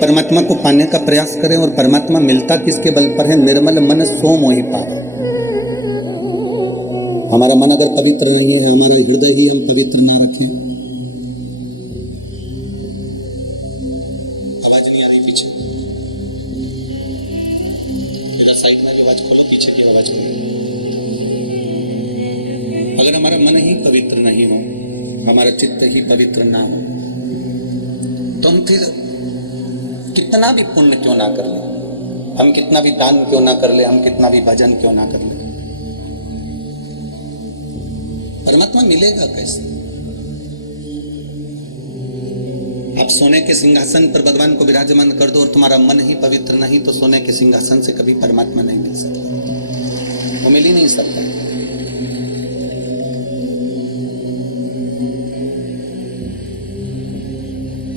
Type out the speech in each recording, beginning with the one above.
परमात्मा को पाने का प्रयास करें और परमात्मा मिलता किसके बल पर है? निर्मल मन सो मोहि पावे। हमारा मन अगर पवित्र नहीं है, हमारा हृदय ही हम पवित्र ना रखें। आवाज नहीं आ रही पीछे? बिना साइड में आवाज खोलो, पीछे की आवाज खोलो। अगर हमारा मन ही पवित्र नहीं हो, हमारा चित्त ही पवित्र ना हो, तो हम फिर कितना भी पुण्य क्यों ना कर ले, हम कितना भी दान क्यों ना कर ले, हम कितना भी भजन क्यों ना कर ले, परमात्मा मिलेगा कैसे? आप सोने के सिंहासन पर भगवान को विराजमान कर दो और तुम्हारा मन ही पवित्र नहीं, तो सोने के सिंहासन से कभी परमात्मा नहीं मिल सकता, वो मिल ही नहीं सकता।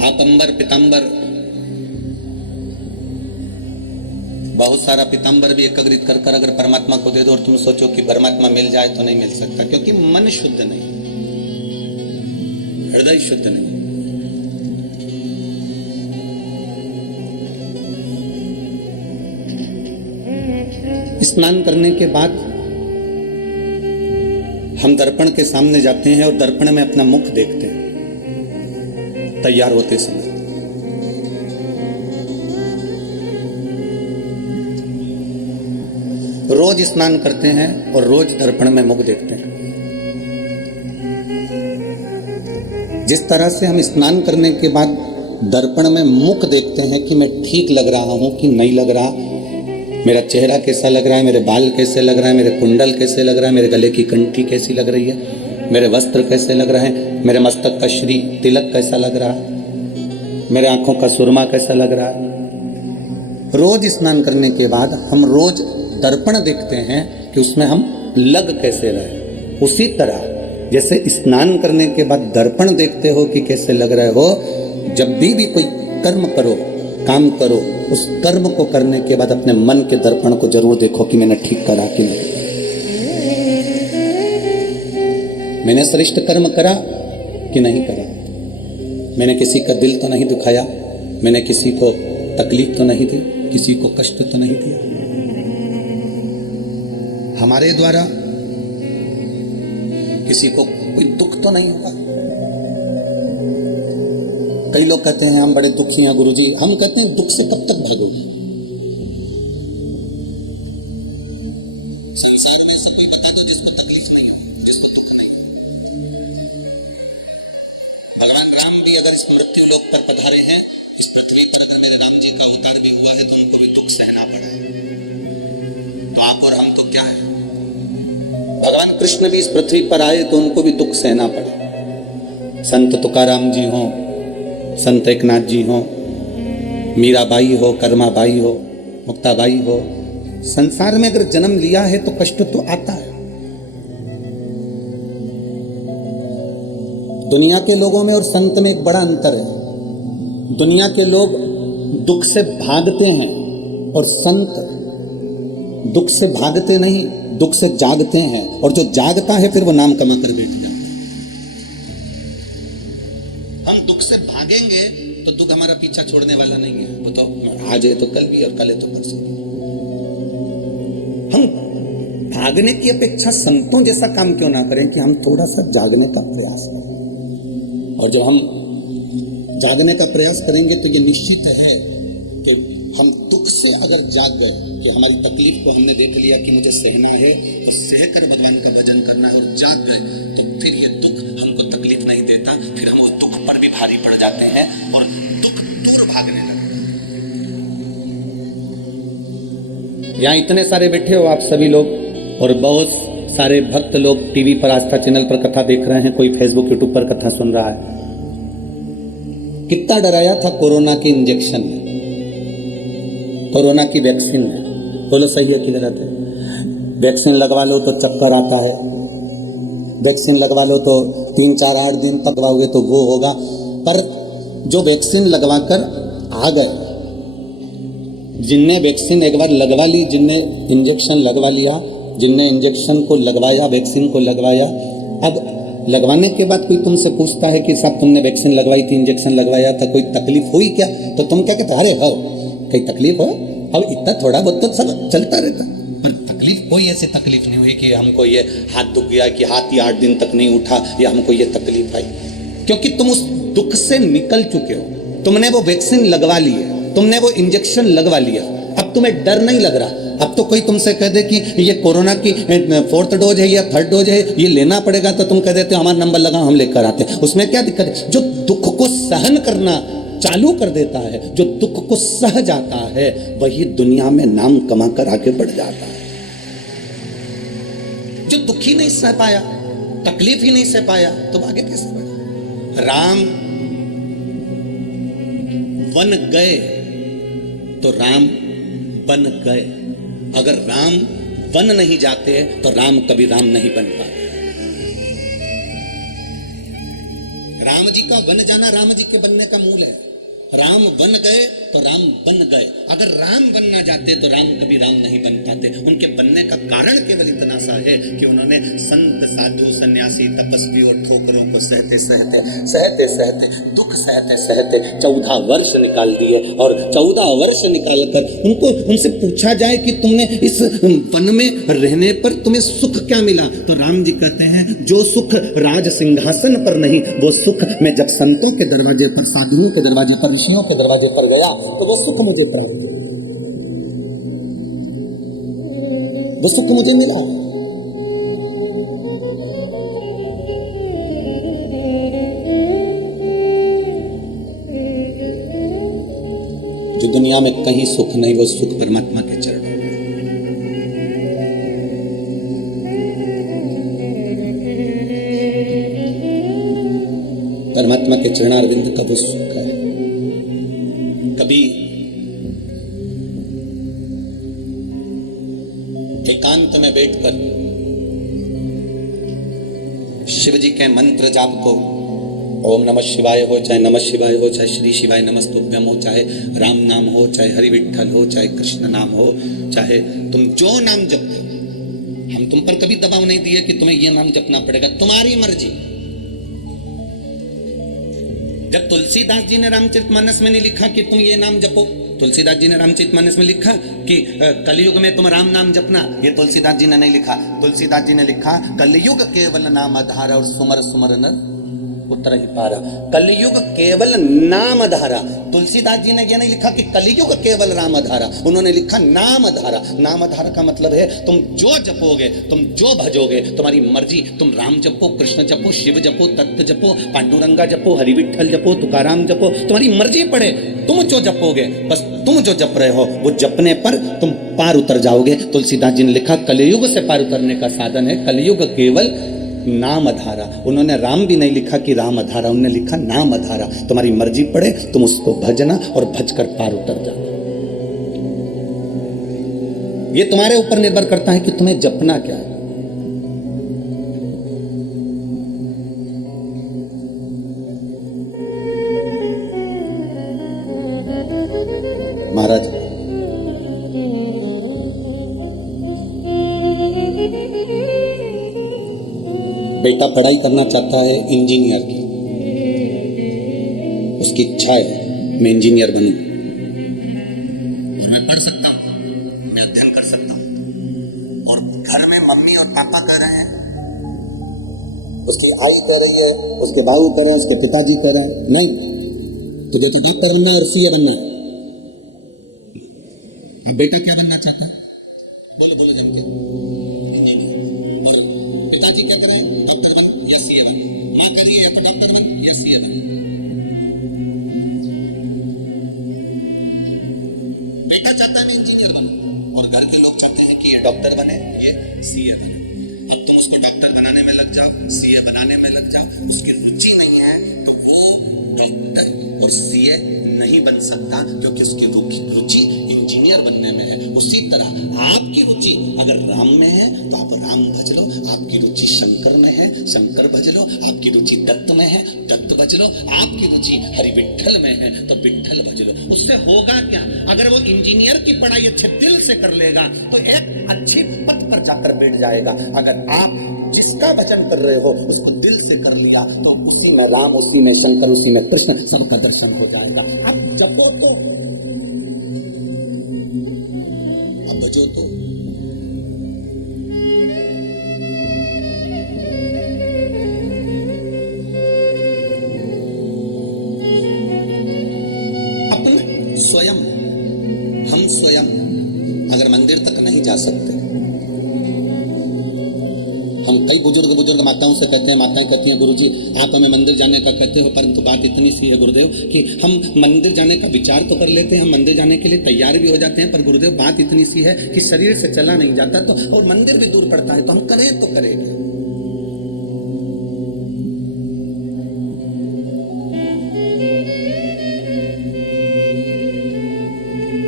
आप अंबर पीतांबर, बहुत सारा पीतांबर भी एकत्रित कर कर अगर परमात्मा को दे दो और तुम सोचो कि परमात्मा मिल जाए, तो नहीं मिल सकता, क्योंकि मन शुद्ध नहीं, हृदय शुद्ध नहीं। स्नान करने के बाद हम दर्पण के सामने जाते हैं और दर्पण में अपना मुख देखते हैं तैयार होते समय। रोज स्नान करते हैं और रोज दर्पण में मुख देखते हैं। जिस तरह से हम स्नान करने के बाद दर्पण में मुख देखते हैं कि मैं ठीक लग रहा हूं कि नहीं लग रहा, मेरा चेहरा कैसा लग रहा है, मेरे बाल कैसे लग रहा है, मेरे कुंडल कैसे लग रहा है, मेरे गले की कंठी कैसी लग रही है, मेरे वस्त्र कैसे लग रहे हैं, मेरे मस्तक का श्री तिलक कैसा लग रहा है, मेरे आंखों का सुरमा कैसा लग रहा है। रोज स्नान करने के बाद हम रोज दर्पण देखते हैं कि उसमें हम लग कैसे रहे। उसी तरह जैसे स्नान करने के बाद दर्पण देखते हो कि कैसे लग रहे हो, जब भी कोई कर्म करो, काम करो, उस कर्म को करने के बाद अपने मन के दर्पण को जरूर देखो कि मैंने ठीक करा कि नहीं, मैंने श्रेष्ठ कर्म करा कि नहीं करा, मैंने किसी का दिल तो नहीं दुखाया, मैंने किसी को तकलीफ तो नहीं दी, किसी को कष्ट तो नहीं दिया, हमारे द्वारा किसी को कोई दुख तो नहीं हुआ। कई लोग कहते हैं हम बड़े दुखी हैं गुरुजी, हम कहते हैं दुख से कब तक भागोगे? संसार में से कोई बता दो जिसको तकलीफ नहीं हो, जिसको दुख नहीं हो। भगवान राम भी अगर इस मृत्यु लोक पर पधारे हैं, इस पृथ्वी पर अगर मेरे राम जी का अवतार भी हुआ है, तो उनको भी दुख सहना पड़ा है। तो आप और हम तो क्या है? भगवान कृष्ण भी इस पृथ्वी पर आए तो उनको भी दुख सहना पड़ा। संत तुकाराम जी हों, संत एकनाथ जी हो, मीराबाई हो, कर्माबाई हो, मुक्ताबाई हो, संसार में अगर जन्म लिया है तो कष्ट तो आता है। दुनिया के लोगों में और संत में एक बड़ा अंतर है। दुनिया के लोग दुख से भागते हैं और संत दुख से भागते नहीं, दुख से जागते हैं, और जो जागता है फिर वो नाम कमा कर बैठ जाता है। हम दुख से भागेंगे तो दुख हमारा पीछा छोड़ने वाला नहीं है। वो तो आज है तो कल भी, और कल है तो परसों भी। हम भागने की अपेक्षा संतों जैसा काम क्यों ना करें कि हम थोड़ा सा जागने का प्रयास करें। और जब हम जागने का प्रयास करेंगे तो ये निश्चित है कि हम दुख से अगर जाग गए कि हमारी तकलीफ को हमने देख लिया कि मुझे सहना है, तो सहकर भगवान का भजन करना है, और जाग गए तो फिर ये दुख हमको तकलीफ नहीं देता, फिर हम उस दुख पर भी भारी पड़ जाते हैं और दुख दूर भागने लगते हैं। यहाँ इतने सारे बैठे हो आप सभी लोग, और बहुत सारे भक्त लोग टीवी पर आस्था चैनल पर कथा देख रहे हैं, कोई फेसबुक यूट्यूब पर कथा सुन रहा है। कितना डराया था कोरोना के इंजेक्शन में, कोरोना की वैक्सीन में। बोलो सही है कि गलत है? वैक्सीन लगवा लो तो चक्कर आता है, वैक्सीन लगवा लो तो 3, 4, 8 दिन तक लगवाओगे तो वो होगा। पर जो वैक्सीन लगवाकर आ गए, जिनने वैक्सीन एक बार लगवा ली, जिनने इंजेक्शन लगवा लिया, जिनने इंजेक्शन को लगवाया, वैक्सीन को लगवाया, अब लगवाने के बाद कोई तुमसे पूछता है कि साहब तुमने वैक्सीन लगवाई थी, इंजेक्शन लगवाया था, कोई तकलीफ हुई क्या, तो तुम क्या कहते, अरे हो कोई तकलीफ हो, अब इतना थोड़ा बहुत तो सब चलता रहता, पर तकलीफ कोई ऐसी तकलीफ नहीं हुई कि हमको ये हाथ दुख गया, कि हाथ ही 8 दिन तक नहीं उठा, या हमको ये तकलीफ आई, क्योंकि तुम उस दुख से निकल चुके हो। तुमने वो वैक्सीन लगवा ली है, तुमने वो इंजेक्शन लगवा लिया, अब तुम्हें डर नहीं लग रहा। अब तो कोई तुमसे कह दे कि ये कोरोना की 4th डोज है या 3rd डोज है, ये लेना पड़ेगा, तो तुम कह देते हो हमारा नंबर लगाओ, हम लेकर आते हैं। उसमें क्या दिक्कत है? जो दुख को सहन करना चालू कर देता है, जो दुख को सह जाता है, वही दुनिया में नाम कमा कर आगे बढ़ जाता है। जो दुखी नहीं सह पाया, तकलीफ ही नहीं सह पाया, तो आगे कैसे बढ़ा? राम वन गए तो राम बन गए। अगर राम वन नहीं जाते तो राम कभी राम नहीं बन पाते। राम जी का वन जाना राम जी के बनने का मूल है। राम बन गए तो राम बन गए। अगर राम बन ना जाते तो राम कभी राम नहीं बन पाते। उनके बनने का कारण केवल इतना सा है कि उन्होंने संत साधु सन्यासी तपस्वी और ठोकरों को सहते सहते सहते सहते दुख सहते सहते 14 वर्ष निकाल दिए। और 14 वर्ष निकाल कर उनसे पूछा जाए कि तुमने इस वन में रहने पर तुम्हें सुख क्या मिला, तो राम जी कहते हैं जो सुख राज सिंहासन पर नहीं, वो सुख मैं जब संतों के दरवाजे पर, साधुओं के दरवाजे पर, ऋषियों के दरवाजे पर गया तो वो सुख मुझे प्राप्त हुआ, वो सुख मुझे मिला। जो दुनिया में कहीं सुख नहीं, वो सुख परमात्मा के चरणों में। परमात्मा के चरणारविंद का वो सुख है। कभी एकांत में बैठकर शिव जी के मंत्र जाप को, ओम नमः शिवाय हो, चाहे नमः शिवाय हो, चाहे श्री शिवाय नमस्तुभ्यम हो, चाहे राम नाम हो, चाहे हरि विठ्ठल हो, चाहे कृष्ण नाम हो, चाहे तुम जो नाम जपते हो, हम तुम पर कभी दबाव नहीं दिए कि तुम्हें यह नाम जपना पड़ेगा, तुम्हारी मर्जी। जब तुलसीदास जी ने रामचरितमानस में नहीं लिखा कि तुम ये नाम जपो, तुलसीदास जी ने रामचरितमानस में लिखा कि कलयुग में तुम राम नाम जपना, ये तुलसीदास जी ने नहीं लिखा। तुलसीदास जी ने लिखा कलयुग केवल नाम आधारा और सुमर सुमर नर उतर ही पारा। कलयुग केवल नाम धारा। तुलसीदास जी ने यह नहीं लिखा कि कलयुग केवल राम धारा, उन्होंने लिखा नाम धारा। नाम धारा का मतलब है तुम जो जपोगे, तुम जो भजोगे, तुम्हारी मर्जी। तुम राम जपो, कृष्ण जपो, शिव जपो, दत्त जपो, पांडुरंगा जपो, हरि विठ्ठल जपो, तुकाराम जपो, तुम्हारी मर्जी पड़े। तुम जो जपोगे, बस तुम जो जप रहे हो वो जपने पर तुम पार उतर जाओगे। तुलसीदास जी ने लिखा कलयुग से पार उतरने का साधन है कलयुग केवल नाम धारा। उन्होंने राम भी नहीं लिखा कि राम धारा, उन्होंने लिखा नाम धारा। तुम्हारी मर्जी पड़े, तुम उसको भजना और भजकर पार उतर जाना। ये तुम्हारे ऊपर निर्भर करता है कि तुम्हें जपना क्या है। महाराज बेटा पढ़ाई करना चाहता है इंजीनियर की, उसकी इच्छा है मैं इंजीनियर बनूं और मैं पढ़ सकता हूं, मैं अध्ययन कर सकता हूं। और घर में मम्मी और पापा कह रहे हैं, उसकी आई कह रही है, उसके भाई कह रहे हैं, उसके पिताजी कह रहे हैं नहीं तो बेटा डॉक्टर बनना है और सीए बनना है। अब बेटा क्या बनना चाहता है? और पिताजी क्या कर रहे हैं? डॉक्टर बन या सीए बन। मां कह रही है डॉक्टर बन या सीए बन। बेटा चाहता है मैं इंजीनियर बनूं और घर के लोग चाहते हैं कि ये डॉक्टर बने, ये सीए बने। अब तुम उसको डॉक्टर बनाने में लग जाओ, सीए बनाने में लग जाओ। उसकी रुचि नहीं है तो वो डॉक्टर और सीए नहीं बन सकता, क्योंकि उसकी रुचि इंजीनियर बनने में है। उसी तरह आपकी रुचि अगर राम में है तो आप राम भज लो, आपकी रुचि शंकर में है शंकर भज लो, आपकी रुचि दत्त में है दत्त भज लो, आपकी रुचि हरि विठ्ठल में है तो विठ्ठल भज लो। उससे होगा क्या? अगर वो इंजीनियर की पढ़ाई अच्छे दिल से कर लेगा तो एक अच्छी पद पर जाकर बैठ जाएगा। अगर आप जिसका भजन कर रहे हो उसको दिल से कर लिया तो उसी में राम, उसी में शंकर, उसी में कृष्ण, सबका दर्शन हो जाएगा। अब जपो तो, अब भजो तो। अपन स्वयं, हम स्वयं अगर मंदिर तक नहीं जा सकते, हम कई बुजुर्ग माताओं से कहते हैं, माताएं कहती हैं गुरुजी आप हमें मंदिर जाने का कहते हो, परंतु बात इतनी सी है गुरुदेव कि हम मंदिर जाने का विचार तो कर लेते हैं, हम मंदिर जाने के लिए तैयार भी हो जाते हैं, पर गुरुदेव बात इतनी सी है कि शरीर से चला नहीं जाता तो, और मंदिर भी दूर पड़ता है, तो हम करें तो करेंगे।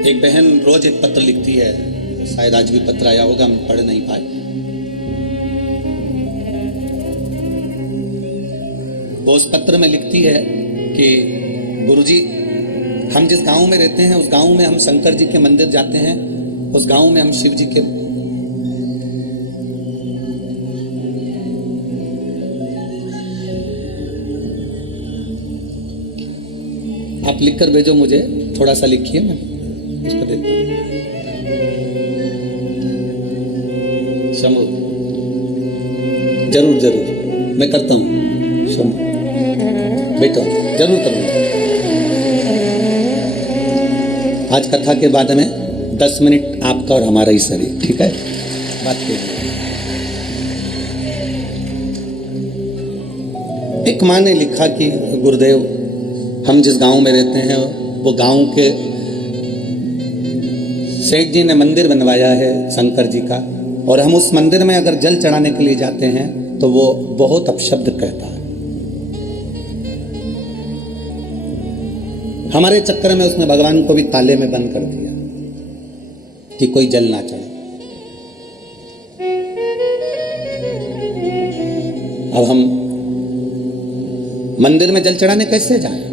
एक बहन रोज एक पत्र लिखती है, शायद आज भी पत्र आया होगा, हम पढ़ नहीं पाए। वो उस पत्र में लिखती है कि गुरुजी हम जिस गांव में रहते हैं उस गांव में हम शंकर जी के मंदिर जाते हैं, उस गांव में हम शिव जी के, आप लिखकर भेजो मुझे, थोड़ा सा लिखिए, मैं उसको देखता हूँ। शंभू, जरूर जरूर मैं करता हूँ शंभू, बेटा जरूर करूंगा। आज कथा के बाद में 10 मिनट आपका और हमारा ही शरीर, ठीक है, बात कीजिए। एक माँ ने लिखा कि गुरुदेव हम जिस गांव में रहते हैं वो गांव के सेठ जी ने मंदिर बनवाया है शंकर जी का, और हम उस मंदिर में अगर जल चढ़ाने के लिए जाते हैं तो वो बहुत अपशब्द कहता है। हमारे चक्कर में उसने भगवान को भी ताले में बंद कर दिया कि कोई जल ना चढ़े। अब हम मंदिर में जल चढ़ाने कैसे जाएं?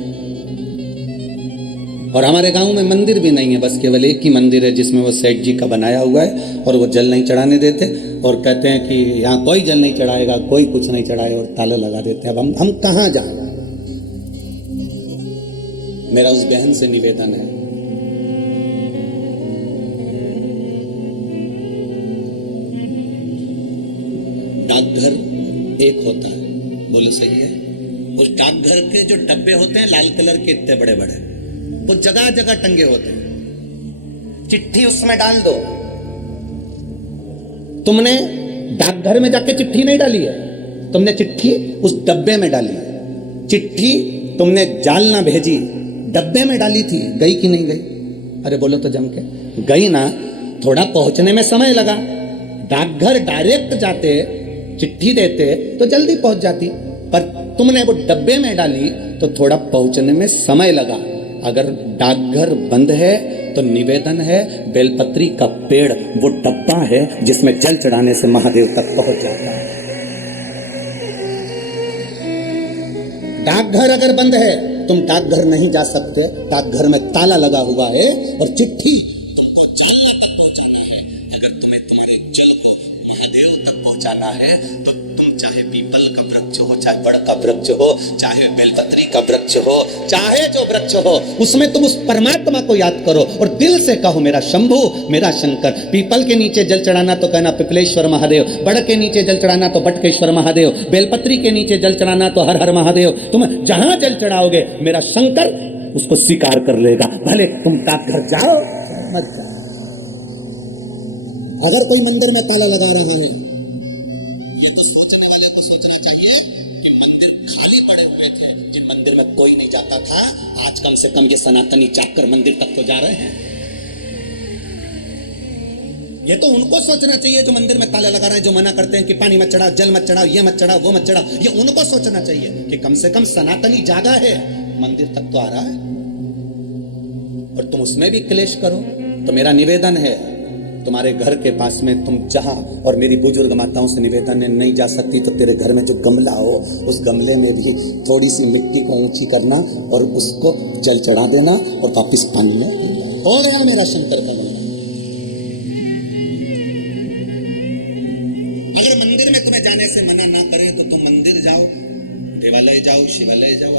और हमारे गांव में मंदिर भी नहीं है, बस केवल एक ही मंदिर है जिसमें वो सेठ जी का बनाया हुआ है, और वो जल नहीं चढ़ाने देते और कहते हैं कि यहाँ कोई जल नहीं चढ़ाएगा, कोई कुछ नहीं चढ़ाएगा, और ताला लगा देते हैं। अब हम कहाँ जाएं? मेरा उस बहन से निवेदन है, डाकघर एक होता है, बोलो सही है? उस डाकघर के जो डब्बे होते हैं लाल कलर के, इतने बड़े बड़े, वो जगह जगह टंगे होते हैं। चिट्ठी उसमें डाल दो। तुमने डाकघर में जाके चिट्ठी नहीं डाली है, तुमने चिट्ठी उस डब्बे में डाली है। चिट्ठी तुमने जाल ना भेजी, डब्बे में डाली थी, गई कि नहीं गई? अरे बोलो तो जम के, गई ना। थोड़ा पहुंचने में समय लगा, डाकघर डायरेक्ट जाते, चिट्ठी देते तो जल्दी पहुंच जाती, पर तुमने वो डब्बे में डाली तो थोड़ा पहुंचने में समय लगा। अगर डाकघर बंद है तो निवेदन है, बेलपत्री का पेड़ वो डब्बा है जिसमें जल चढ़ाने से महादेव तक पहुंच जाता है। डाकघर अगर बंद है, तुम डाकघर नहीं जा सकते, डाकघर में ताला लगा हुआ है, और चिट्ठी तुमको जल तक पहुंचाना है। अगर तुम्हें तुम्हारे जल को महादेव तक पहुंचाना है तो तुम चाहे पीपल का वृक्ष हो, चाहे बड़ का वृक्ष हो, चाहे बेलपत्री का वृक्ष हो, चाहे जो वृक्ष हो, उसमें तुम उस परमात्मा को याद करो और दिल से कहो मेरा शंभू, मेरा शंकर। पीपल के नीचे जल चढ़ाना तो कहना पिपलेश्वर महादेव, बड़ के नीचे जल चढ़ाना तो बटकेश्वर महादेव, बेलपत्री के नीचे जल चढ़ाना तो हर हर महादेव। तुम जहां जल चढ़ाओगे मेरा शंकर उसको स्वीकार कर लेगा, भले तुम डाकघर जाओ मत जाओ। अगर कोई मंदिर में ताला लगा रहा है, ये तो सोचने वाले को सोचना चाहिए कि मंदिर खाली पड़े हुए थे, जिन मंदिर में कोई नहीं जाता था, आज कम से कम ये सनातनी जाकर मंदिर तक तो जा रहे हैं। ये तो उनको सोचना चाहिए जो मंदिर में ताला लगा रहे हैं, जो मना करते हैं कि पानी मत चढ़ाओ, जल मत चढ़ाओ, ये मत चढ़ाओ, वो मत चढ़ाओ। ये उनको सोचना चाहिए कि कम से कम सनातनी जागा है, मंदिर तक तो आ रहा है, और तुम उसमें भी क्लेश करो। तो मेरा निवेदन है, तुम्हारे घर के पास में तुम जहाँ, और मेरी बुजुर्ग माताओं से निवेदन है, नहीं जा सकती तो तेरे घर में जो गमला हो, उस गमले में भी थोड़ी सी मिट्टी को ऊंची करना और उसको जल चढ़ा देना और वापिस पानी में हो गया मेरा शंकर का गमला। अगर मंदिर में तुम्हें जाने से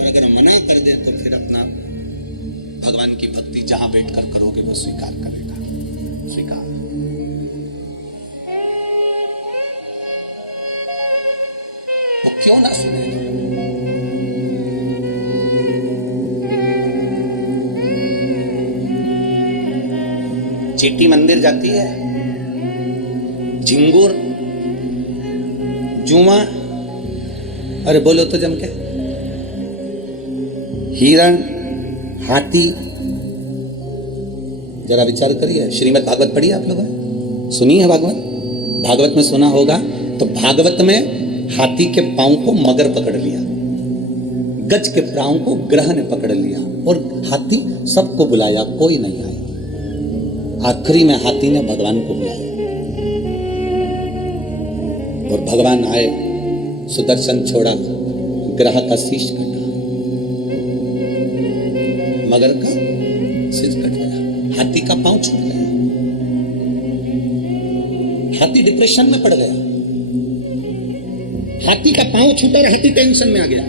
और अगर मना कर दे तो फिर अपना भगवान की भक्ति जहां बैठकर करोगे वो स्वीकार करेगा, स्वीकार। वो क्यों ना सुनेगा? चीटी मंदिर जाती है, झिंगुर, जुमा, अरे बोलो तो जम के, हिरण, हाथी। जरा विचार करिए। श्रीमद् भागवत पढ़ी आप लोगों, सुनी है भागवत? भागवत में सुना होगा। तो भागवत में हाथी के पांव को मगर पकड़ लिया, गज के पांव को ग्रह ने पकड़ लिया और हाथी सबको बुलाया, कोई नहीं आया। आखिरी में हाथी ने भगवान को बुलाया और भगवान आए, सुदर्शन छोड़ा, ग्रह का शीश कटा, मगर का शीश कट गया, हाथी का पांव छूट गया, हाथी डिप्रेशन में पड़ गया, हाथी का पांव छूटा और हाथी टेंशन में आ गया।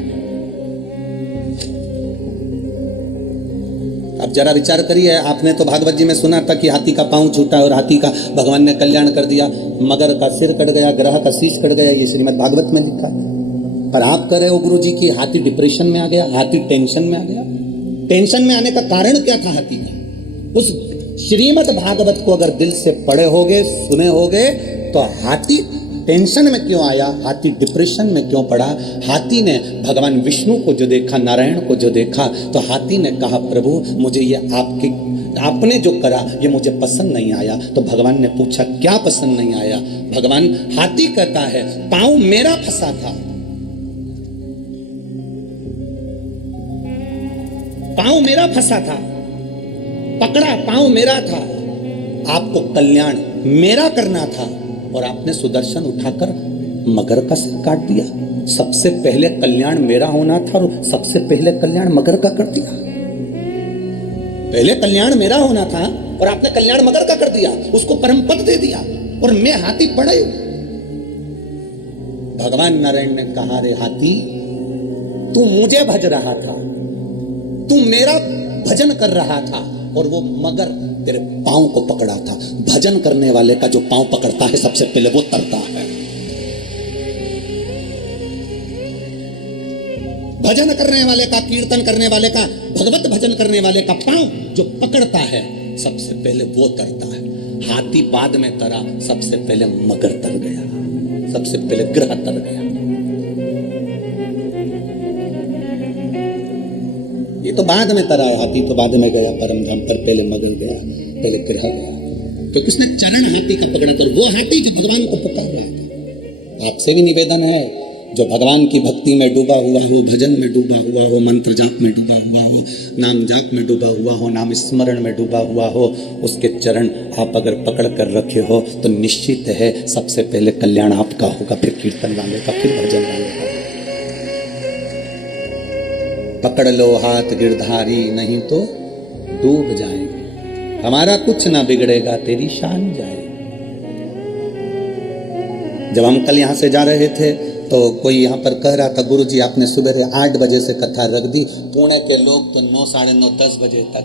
अब जरा विचार करिए, आपने तो भागवत जी में सुना था कि हाथी का पांव छूटा और हाथी का भगवान ने कल्याण कर दिया, मगर का सिर कट गया, ग्रह का शीश कट गया, ये श्रीमद् भागवत में लिखा है। पर आप कह रहे हो गुरु जी की हाथी डिप्रेशन में आ गया, हाथी टेंशन में आ गया। टेंशन में आने का कारण क्या था हाथी का? उस श्रीमद् भागवत को अगर दिल से पढ़े होगे, सुने होगे, तो हाथी टेंशन में क्यों आया, हाथी डिप्रेशन में क्यों पड़ा? हाथी ने भगवान विष्णु को जो देखा, नारायण को जो देखा, तो हाथी ने कहा प्रभु मुझे ये आपने जो करा ये मुझे पसंद नहीं आया। तो भगवान ने पूछा क्या पसंद नहीं आया? भगवान, हाथी कहता है पांव मेरा फंसा था, पांव मेरा फंसा था, पकड़ा, पांव मेरा था, आपको कल्याण मेरा करना था और आपने सुदर्शन उठाकर मगर का सिर काट दिया। सबसे पहले कल्याण मेरा होना था और सबसे पहले कल्याण मगर का कर दिया। पहले कल्याण मेरा होना था और आपने कल्याण मगर का कर दिया, उसको परम पद दे दिया और मैं हाथी पड़ा हूं। भगवान नारायण ने कहा रे हाथी, तू मुझे भज रहा था, तू मेरा भजन कर रहा था और वो मगर तेरे पांव को पकड़ा था। भजन करने वाले का जो पांव पकड़ता है सबसे पहले वो तरता है। भजन करने वाले का, कीर्तन करने वाले का, भगवत भजन करने वाले का पांव जो पकड़ता है सबसे पहले वो तरता है। हाथी बाद में तरा, सबसे पहले मगर तर गया, सबसे पहले ग्रह तर गया। ये तो बाद में तरा, हाथी तो बाद में गया परम धाम पर, पहले मगर गया, पहले ग्रह गया। तो किसने चरण हाथी का पकड़ा था? वो हाथी जो भगवान को पकड़ रहा था। आपसे भी निवेदन है, जो भगवान की भक्ति में डूबा हुआ हो, भजन में डूबा हुआ हो, मंत्र जाप में डूबा हुआ हो, नाम जाप में डूबा हुआ हो, नाम स्मरण में डूबा हुआ हो, उसके चरण आप अगर पकड़ कर रखे हो तो निश्चित है सबसे पहले कल्याण आपका होगा, फिर कीर्तन वाले का, फिर भजन वाले का। पकड़ लो हाथ गिरधारी, नहीं तो डूब जाएंगे। हमारा कुछ ना बिगड़ेगा, तेरी शान जाएगी। जब हम कल यहाँ से जा रहे थे तो कोई यहाँ पर कह रहा था गुरुजी आपने सुबह 8 बजे से कथा रख दी, पुणे के लोग तो 9, साढ़े 9, 10 बजे तक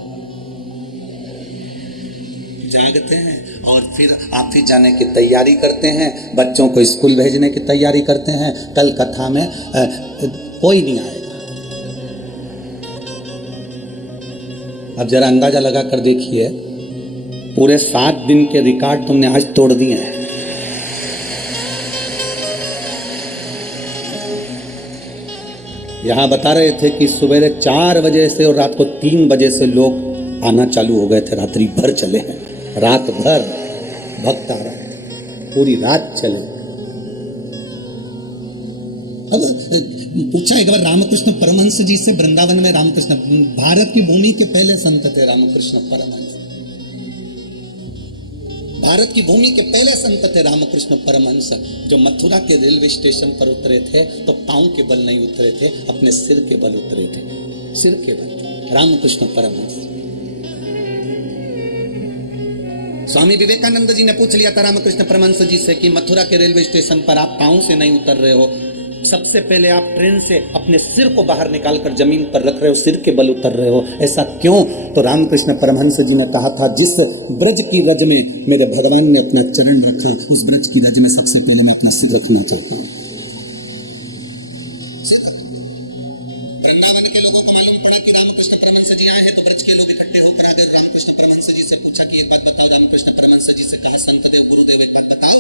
जागते हैं और फिर ऑफिस जाने की तैयारी करते हैं, बच्चों को स्कूल भेजने की तैयारी करते हैं। कल कथा में कोई नहीं आएगा। अब जरा अंदाजा लगा कर देखिए, पूरे 7 दिन के रिकॉर्ड तुमने आज तोड़ दिए हैं। यहां बता रहे थे कि सुबह 4 बजे से और रात को 3 बजे से लोग आना चालू हो गए थे, रात्रि भर चले हैं, रात भर भक्त आ रहा है, पूरी रात चले। अब पूछा एक बार रामकृष्ण परमहंस जी से, वृंदावन में रामकृष्ण, भारत की भूमि के पहले संत थे रामकृष्ण परमहंस, भारत की भूमि के पहले संत थे रामकृष्ण परमहंस, जो मथुरा के रेलवे स्टेशन पर उतरे थे तो पांव के बल नहीं उतरे थे, अपने सिर के बल उतरे थे, सिर के बल। रामकृष्ण परमहंस, स्वामी विवेकानंद जी ने पूछ लिया था रामकृष्ण परमहंस जी से कि मथुरा के रेलवे स्टेशन पर आप पांव से नहीं उतर रहे हो, सबसे पहले आप ट्रेन से अपने सिर को बाहर निकालकर जमीन पर रख रहे हो, सिर के बल उतर रहे हो, ऐसा क्यों? तो रामकृष्ण परमहंस जी ने कहा था, जिस ब्रज की रज में मेरे भगवान ने अपना चरण रखा, उस ब्रज की रज में सबसे पहले मैं अपना सिर रखना चाहता हूँ। वृंदावन के लोगों को मालूम पड़ा कि रामकृष्ण परमहंस जी आए हैं, तो ब्रज के लोग इकट्ठे होकर आ गए। रामकृष्ण परमहंस जी से पूछा कि एक बात बताओ। रामकृष्ण परमहंस जी से कहा, संतदेव गुरुदेव एक बात बताओ,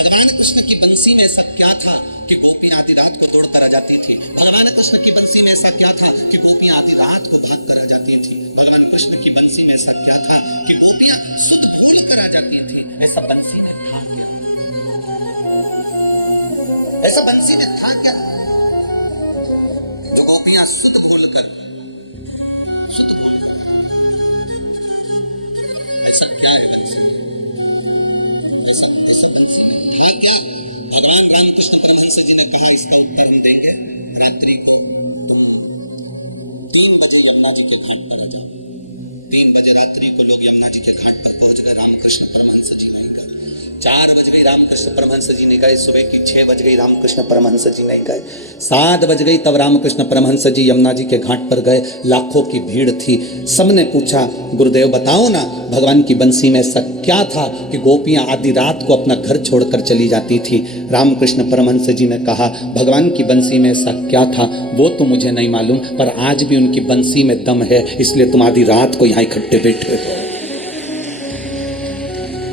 भगवान कृष्ण की बंसी में ऐसा क्या था कि गोपियां आधी रात को दौड़कर आ जाती थी? भगवान कृष्ण की बंसी में ऐसा क्या था कि गोपियां आधी रात को भाग कर आ जाती थी? भगवान कृष्ण की बंसी में ऐसा क्या था कि गोपियां सुध फूल कर आ जाती थी? ऐसा बंसी में था क्या? ऐसा बंसी में था क्या जो गोपियां सुध फूल कर ऐसा क्या है बंसी? ऐसा बंसी में था क्या? भगवान रामकृष्ण परमहंस जी ने कहा, इसका उत्तर हम देंगे रात्रि को 3 बजे यमुना जी के घाट पर आ जाओ। 3 बजे रात्रि को लोग यमुना जी के घाट पर पहुंच गए। रामकृष्ण परमहंस जी नहीं गए। 4 बज गई, रामकृष्ण परमहंस जी नहीं गए। सुबह की 6 बज गई, रामकृष्ण परमहंस जी नहीं गए। 7 बज गई, तब रामकृष्ण परमहंस जी यमुना जी के घाट पर गए। लाखों की भीड़ थी। सबने पूछा, गुरुदेव बताओ ना, भगवान की बंसी में ऐसा क्या था कि गोपियां आधी रात को अपना घर छोड़कर चली जाती थी? रामकृष्ण परमहंस जी ने कहा, भगवान की बंसी में ऐसा क्या था वो तो मुझे नहीं मालूम, पर आज भी उनकी बंसी में दम है, इसलिए तुम आधी रात को यहाँ इकट्ठे बैठे हो।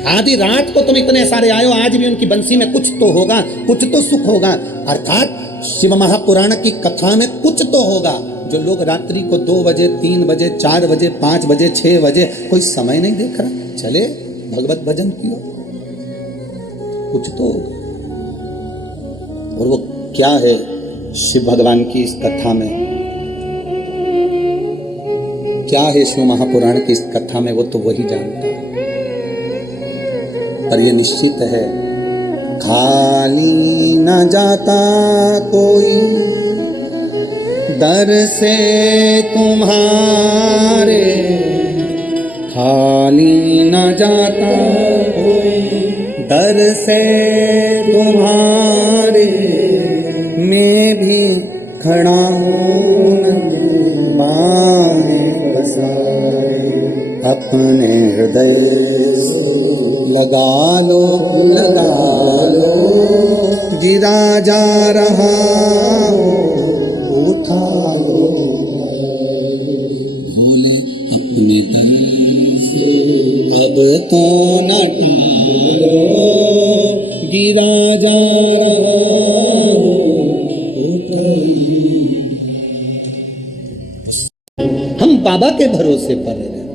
आधी रात को तुम इतने सारे आए हो, आज भी उनकी बंसी में कुछ तो होगा, कुछ तो सुख होगा। अर्थात शिव महापुराण की कथा में कुछ तो होगा। जो लोग रात्रि को 2 बजे 3 बजे 4 बजे 5 बजे 6 बजे कोई समय नहीं देख रहा, चले भगवत भजन की ओर, कुछ तो होगा। और वो क्या है शिव भगवान की इस कथा में, क्या है शिव महापुराण की इस कथा में, वो तो वही जानता है। पर ये निश्चित है, खाली न जाता कोई दर से तुम्हारे, खाली न जाता कोई दर से तुम्हारे, मैं भी खड़ा हूँ बाएं पसारे, अपने हृदय लगा लो गिरा जा रहा उठा लो, भूले अपने अब तो न गिरा जा रहा उठा। हम बाबा के भरोसे पर हैं,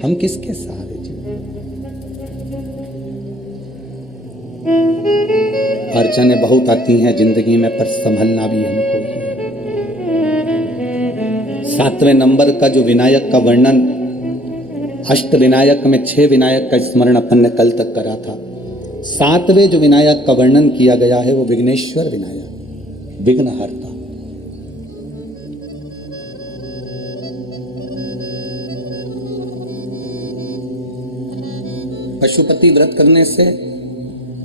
हम किसके सहारे? अड़चनें बहुत आती हैं जिंदगी में, पर संभलना भी हमको ही है। 7वें नंबर का जो विनायक का वर्णन, अष्ट विनायक में 6 विनायक का स्मरण अपन ने कल तक करा था। 7वें जो विनायक का वर्णन किया गया है वो विघ्नेश्वर विनायक, विघ्नहर्ता। पशुपति व्रत करने से,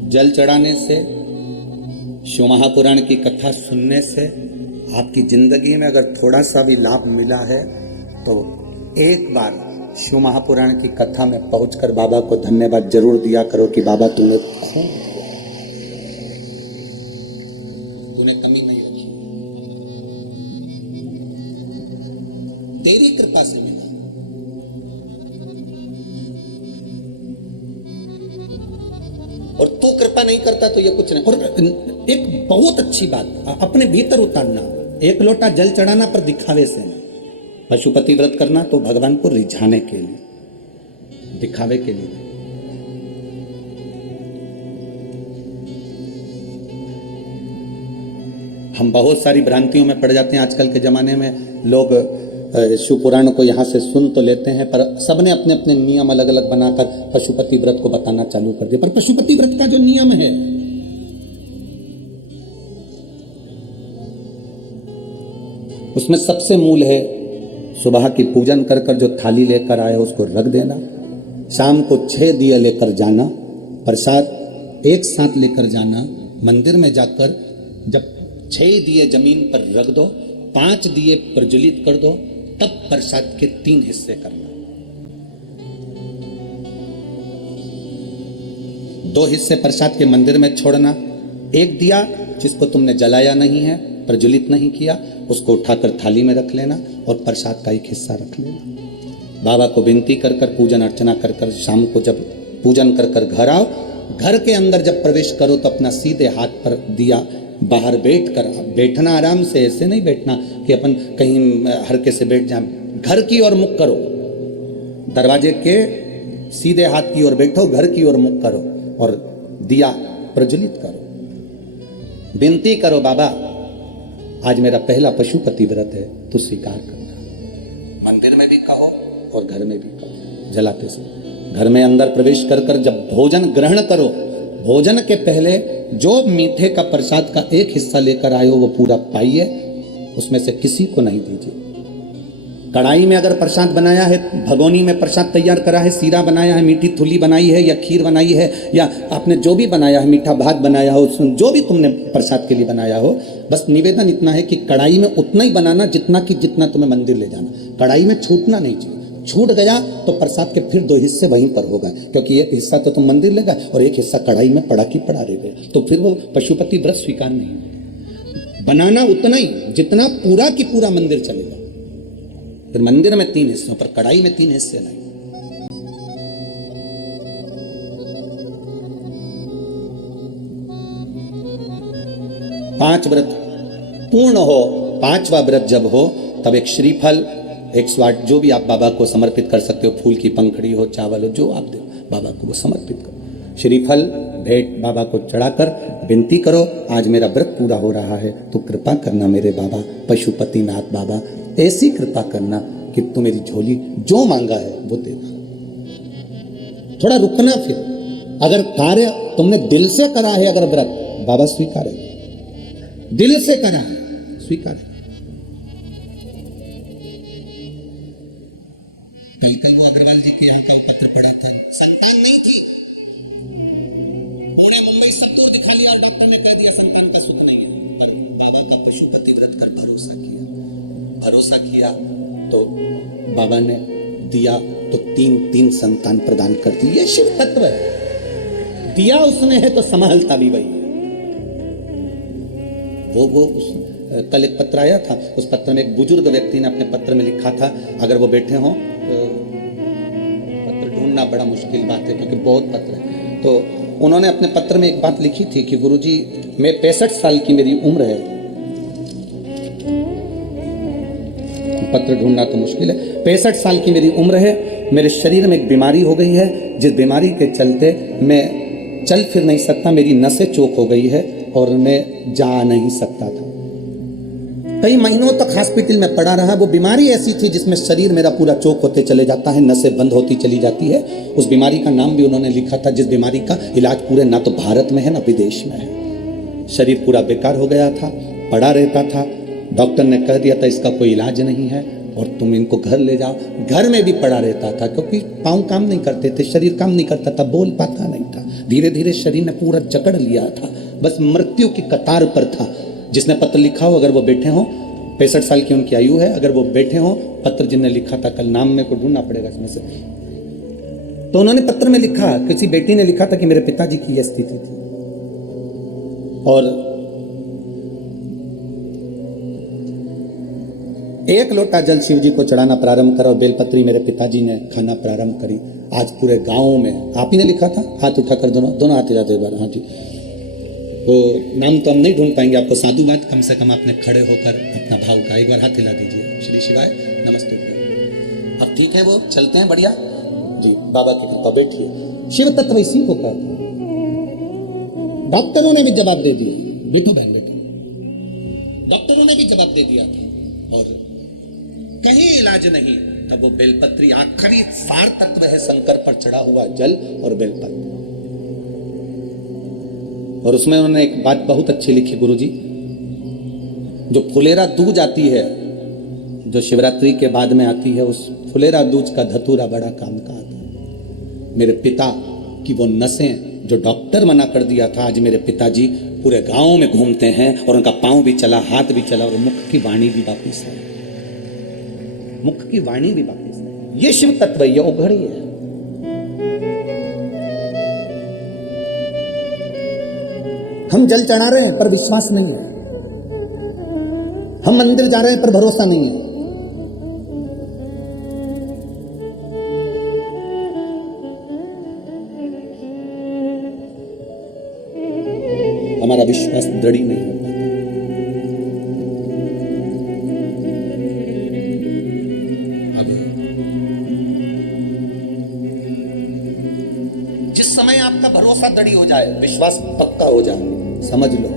जल चढ़ाने से, शिव महापुराण की कथा सुनने से आपकी जिंदगी में अगर थोड़ा सा भी लाभ मिला है तो एक बार शिव महापुराण की कथा में पहुंचकर बाबा को धन्यवाद जरूर दिया करो कि बाबा तूने कमी नहीं होगी, तेरी कृपा से मिला। और तू कृपा नहीं करता तो ये कुछ नहीं। और एक बहुत अच्छी बात अपने भीतर उतारना, एक लोटा जल चढ़ाना पर दिखावे से नहीं। पशुपति व्रत करना तो भगवान को रिझाने के लिए, दिखावे के लिए। हम बहुत सारी भ्रांतियों में पड़ जाते हैं आजकल के जमाने में। लोग शिव पुराण को यहाँ से सुन तो लेते हैं, पर सबने अपने अपने नियम अलग अलग बनाकर पशुपति व्रत को बताना चालू कर दिया। पर पशुपति व्रत का जो नियम है, उसमें सबसे मूल है सुबह की पूजन कर कर जो थाली लेकर आए उसको रख देना, शाम को 6 दिया लेकर जाना, प्रसाद एक साथ लेकर जाना, मंदिर में जाकर जब 6 दिए जमीन पर रख दो, 5 दिए प्रज्वलित कर दो, तब प्रसाद के 3 हिस्से करना। 2 हिस्से प्रसाद के मंदिर में छोड़ना, एक दिया जिसको तुमने जलाया नहीं है, प्रज्वलित नहीं किया, उसको उठाकर थाली में रख लेना और प्रसाद का एक हिस्सा रख लेना। बाबा को विनती कर कर, पूजन अर्चना कर कर, शाम को जब पूजन कर कर घर आओ, घर के अंदर जब प्रवेश करो तो अपना सीधे हाथ पर दिया बाहर बैठ कर, बैठना आराम से, ऐसे नहीं बैठना कि अपन कहीं हरके से बैठ जाए, घर की ओर मुख करो, दरवाजे के सीधे हाथ की ओर बैठो, घर की ओर मुख करो और दिया प्रज्वलित करो। विनती करो, बाबा आज मेरा पहला पशुपति व्रत है, तो स्वीकार करना। मंदिर में भी कहो और घर में भी कहो, जलाते समय। घर में अंदर प्रवेश कर कर जब भोजन ग्रहण करो, भोजन के पहले जो मीठे का प्रसाद का एक हिस्सा लेकर आए हो वो पूरा पाइए, उसमें से किसी को नहीं दीजिए। कढ़ाई में अगर प्रसाद बनाया है, भगोनी में प्रसाद तैयार करा है, सीरा बनाया है, मीठी थुली बनाई है या खीर बनाई है, या आपने जो भी बनाया है, मीठा भात बनाया हो, जो भी तुमने प्रसाद के लिए बनाया हो, बस निवेदन इतना है कि कढ़ाई में उतना ही बनाना जितना तुम्हें मंदिर ले जाना। कढ़ाई में छूटना नहीं चाहिए। छूट गया तो प्रसाद के फिर 2 हिस्से वहीं पर होगा, क्योंकि एक हिस्सा तो तुम मंदिर ले गए और एक हिस्सा कढ़ाई में पड़ा की पड़ा रह गया, तो फिर वो पशुपति व्रत स्वीकार नहीं। बनाना उतना ही जितना पूरा की पूरा मंदिर चलेगा। फिर मंदिर में 3 हिस्सों पर, कढ़ाई में 3 हिस्से नहीं। पांच व्रत पूर्ण हो, 5वां व्रत जब हो तब एक श्रीफल, एक स्वाट, जो भी आप बाबा को समर्पित कर सकते हो, फूल की पंखड़ी हो, चावल हो, जो आप दे बाबा को वो समर्पित करो। श्रीफल भेंट बाबा को चढ़ाकर विनती करो, आज मेरा व्रत पूरा हो रहा है तो कृपा करना मेरे बाबा, पशुपतिनाथ बाबा, ऐसी कृपा करना कि तू मेरी झोली जो मांगा है वो दे दे। थोड़ा रुकना। फिर अगर कार्य तुमने दिल से करा है, अगर व्रत, बाबा स्वीकारेगा। दिल से करा है, स्वीकार। कहीं वो अग्रवाल जी के यहाँ का वो पत्र पड़ा था, संतान नहीं थी, पूरे मुंबई सब दूर दिखा लिया और डॉक्टर ने कह दिया संतान का सुख नहीं है, पर बाबा का पशुपति व्रत कर भरोसा किया तो बाबा ने दिया तो 3 संतान प्रदान कर दी। ये शिव तत्व है, दिया उसने है तो संभालता भी वही है। वो कल एक पत्र आया था, उस पत्र में एक बुजुर्ग व्यक्ति ने अपने पत्र में लिखा था, अगर वो बैठे हों, पत्र ढूंढना बड़ा मुश्किल बात है क्योंकि बहुत पत्र है, तो उन्होंने अपने पत्र में एक बात लिखी थी कि गुरुजी, मैं 65 साल की मेरी उम्र है, पत्र ढूंढना तो मुश्किल है, 65 साल की मेरी उम्र है, मेरे शरीर में एक बीमारी हो गई है, जिस बीमारी के चलते मैं चल फिर नहीं सकता, मेरी नसें चोक हो गई है और मैं जा नहीं सकता था। कई महीनों तक हॉस्पिटल में पड़ा रहा। वो बीमारी ऐसी थी जिसमें शरीर मेरा पूरा चोक होते चले जाता है, नसें बंद होती चली जाती है। उस बीमारी का नाम भी उन्होंने लिखा था, जिस बीमारी का इलाज पूरे ना तो भारत में है ना विदेश में है। शरीर पूरा बेकार हो गया था, पड़ा रहता था। डॉक्टर ने कह दिया था इसका कोई इलाज नहीं है और तुम इनको घर ले जाओ। घर में भी पड़ा रहता था क्योंकि पाँव काम नहीं करते थे, शरीर काम नहीं करता था, बोल पाता नहीं था। धीरे धीरे शरीर ने पूरा जकड़ लिया था, बस मृत्यु की कतार पर था। जिसने पत्र लिखा हो, अगर वो बैठे हों, 65 साल की उनकी आयु है, अगर वो बैठे हों, पत्र जिनने लिखा था, कल नाम मेरे को ढूंढना पड़ेगा इसमें से, तो उन्होंने पत्र में लिखा, किसी बेटी ने लिखा था कि मेरे पिताजी की यह स्थिति थी और 1 लोटा जल शिव जी को चढ़ाना प्रारंभ करा और बेलपत्री मेरे पिताजी ने खाना प्रारंभ करी। आज पूरे गांव में, आप ही ने लिखा था, हाथ उठाकर दोनों हाथ हिलाते बार, हाँ जी। तो नाम तो हम नहीं ढूंढ पाएंगे, आपको साधुवाद कम से कम आपने खड़े होकर अपना भाव का एक बार हाथ हिला दीजिए। श्री शिवाय नमस्ते। अब ठीक है, वो चलते हैं, बढ़िया जी, बाबा की कृपा। बैठिए। शिव तत्व इसी को कहते हैं। डॉक्टरों ने भी जवाब दे दिया, बैठो बहन बैठो, डॉक्टरों ने भी जवाब दे दिया था और कहीं इलाज नहीं, तब वो बेलपत्री आखिरी सार तत्व है, शंकर पर चढ़ा हुआ जल और बेलपत्र। और उसमें उन्होंने एक बात बहुत अच्छी लिखी, गुरुजी, जो फुलेरा दूज आती है, जो शिवरात्रि के बाद में आती है, उस फुलेरा दूज का धतूरा बड़ा काम का आता है। मेरे पिता की वो नसें जो डॉक्टर मना कर दिया था, आज मेरे पिताजी पूरे गांव में घूमते हैं और उनका पांव भी चला, हाथ भी चला और मुख की वाणी भी वापिस है, मुख की वाणी भी वापिस है। ये शिव तत्व, ये ओघड़ी है। हम जल चढ़ा रहे हैं पर विश्वास नहीं है, हम मंदिर जा रहे हैं पर भरोसा नहीं है। हमारा विश्वास दृढ़ नहीं हो पाता। जिस समय आपका भरोसा दृढ़ हो जाए, विश्वास पक्का हो जाए, समझ लो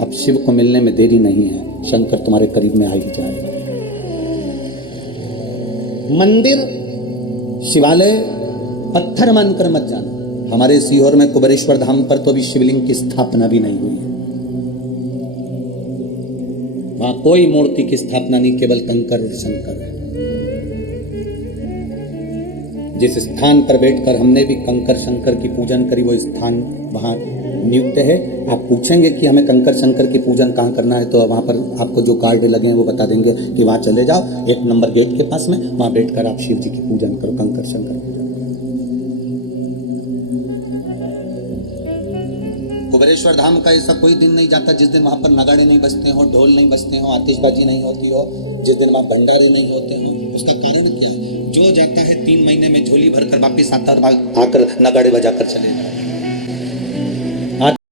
अब शिव को मिलने में देरी नहीं है, शंकर तुम्हारे करीब में आ ही जाएगा। मंदिर शिवालय पत्थर मानकर मत जाना। हमारे सीहोर में कुबेरेश्वर धाम पर तो अभी शिवलिंग की स्थापना भी नहीं हुई है, वहां कोई मूर्ति की स्थापना नहीं, केवल कंकर और शंकर है। जिस स्थान पर बैठकर हमने भी कंकर शंकर की पूजन करी, वो स्थान वहां नियुक्त है। आप पूछेंगे कि हमें कंकर शंकर की पूजन कहाँ करना है, तो वहां पर आपको जो गार्ड लगे हैं वो बता देंगे कि वहां चले जाओ, 1 नंबर गेट के पास में, वहां बैठकर आप शिव जी की पूजन करो, कंकर शंकर पूजन। कुबेरेश्वर धाम का ऐसा कोई दिन नहीं जाता जिस दिन वहां पर नगाड़े नहीं बजते हो, ढोल नहीं बजते हो, आतिशबाजी नहीं होती हो, जिस दिन वहां भंडारे नहीं होते हो। उसका कारण क्या है? जो जाता है 3 महीने में झोली भरकर वापिस आता है, आकर नगाड़े बजाकर चले जाता है।